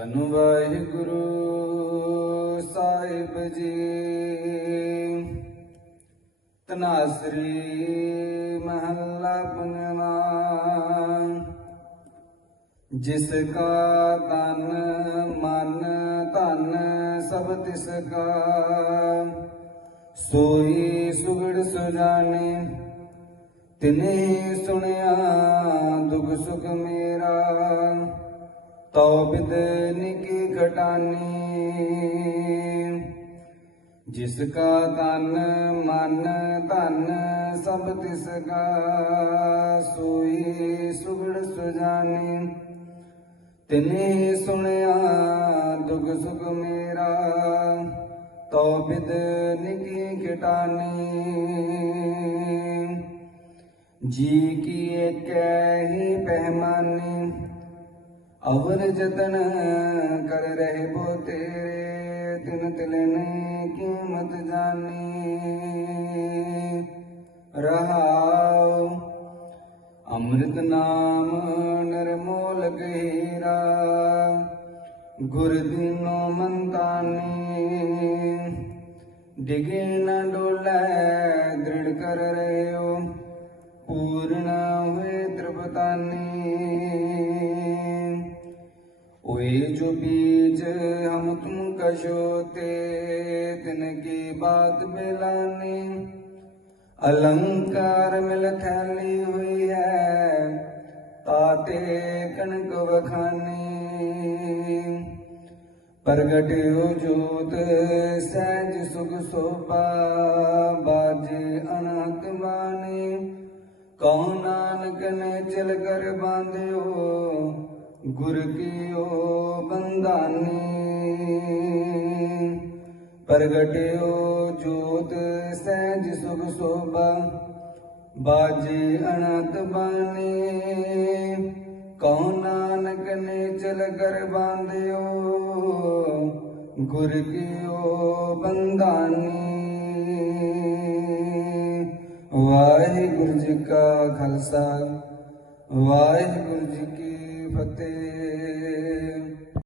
ਧੰਨ ਵਾਹਿਗੁਰੂ ਸਾਹਿਬ ਜੀ। ਤਨਾਸਰੀ ਮਹੱਲਾ ਪੰਜਵਾਂ ਜਿਸ ਕਾ ਤਨ ਮਨ ਧਨ ਸਭ ਤਿਸ ਕਾ, ਸੋਈ ਸੁਗੜ ਸੁਜਾਨੇ ਤਿਨੇ ਸੁਣਿਆ ਦੁਖ ਸੁਖ ਮੇਰਾ। ਤਉ ਬਿਦ ਨਿਕੀ ਘਟਾਨੀ ਜਿਸ ਕਾ ਤਨ ਮਨ ਧਨ ਸਭ ਤਿਸ ਕਾ ਸੋਈ ਸੁਗੜ ਸੁਜਾਨੇ ਤਿਨੇ ਸੁਣਿਆ ਦੁਖ ਸੁਖ ਮੇਰਾ ਤਉ ਬਿਦ ਨਿਕੀ ਘਟਾਨੀ ਜੀ ਕੀ ਏਕੈ ਹੀ ਪਹਿਮਾਨੀ ਅਵਰ ਜਤਨ ਕਰ ਰਹੇ ਬੋ ਤੇਰੇ ਤਿਨ ਤਿਲਨੇ ਕੀਮਤ ਜਾਣੀ? ਰਹਾਉ ਅੰਮ੍ਰਿਤ ਨਾਮ ਨਿਰਮੋਲ ਗਹਿਰਾ ਗੁਰ ਦੀਨੋ ਮੰਤਾਨੀ। ਡਿਗੇ ਨਾ ਡੋਲੇ, ਦ੍ਰਿੜ ਕਰ ਰਹਿਓ ਪੂਰਨ ਹੋਏ ਤ੍ਰਿਪਤਾਨੀ। ओए जो बीज हम तुम कशोते तिनकी बात मिलानी अलंकार मिल थैली हुई है ताते कनक वखानी प्रगट हो जोत सहज सुख शोभा बाजे अनहत बानी कहो नानक ने चल कर बांध्यो ਗੁਰ ਕੀਓ ਬੰਦਾਨੀ ਪ੍ਰਗਟਿਓ ਜੋਤ ਸਹਿਜ ਸੁਖ ਸੋਭਾ, ਬਾਜੇ ਅਨੰਤ ਬਾਣੀ, ਕਉ ਨਾਨਕ ਨੇ ਚਲ ਕਰ ਬਾਂਧਿਓ, ਗੁਰ ਕੀਓ ਬੰਦਾਨੀ ਵਾਹਿਗੁਰੂ ਜੀ ਕਾ ਖਾਲਸਾ, ਵਾਹਿਗੁਰੂ ਜੀ ਕੀ ਫਤਿਹ।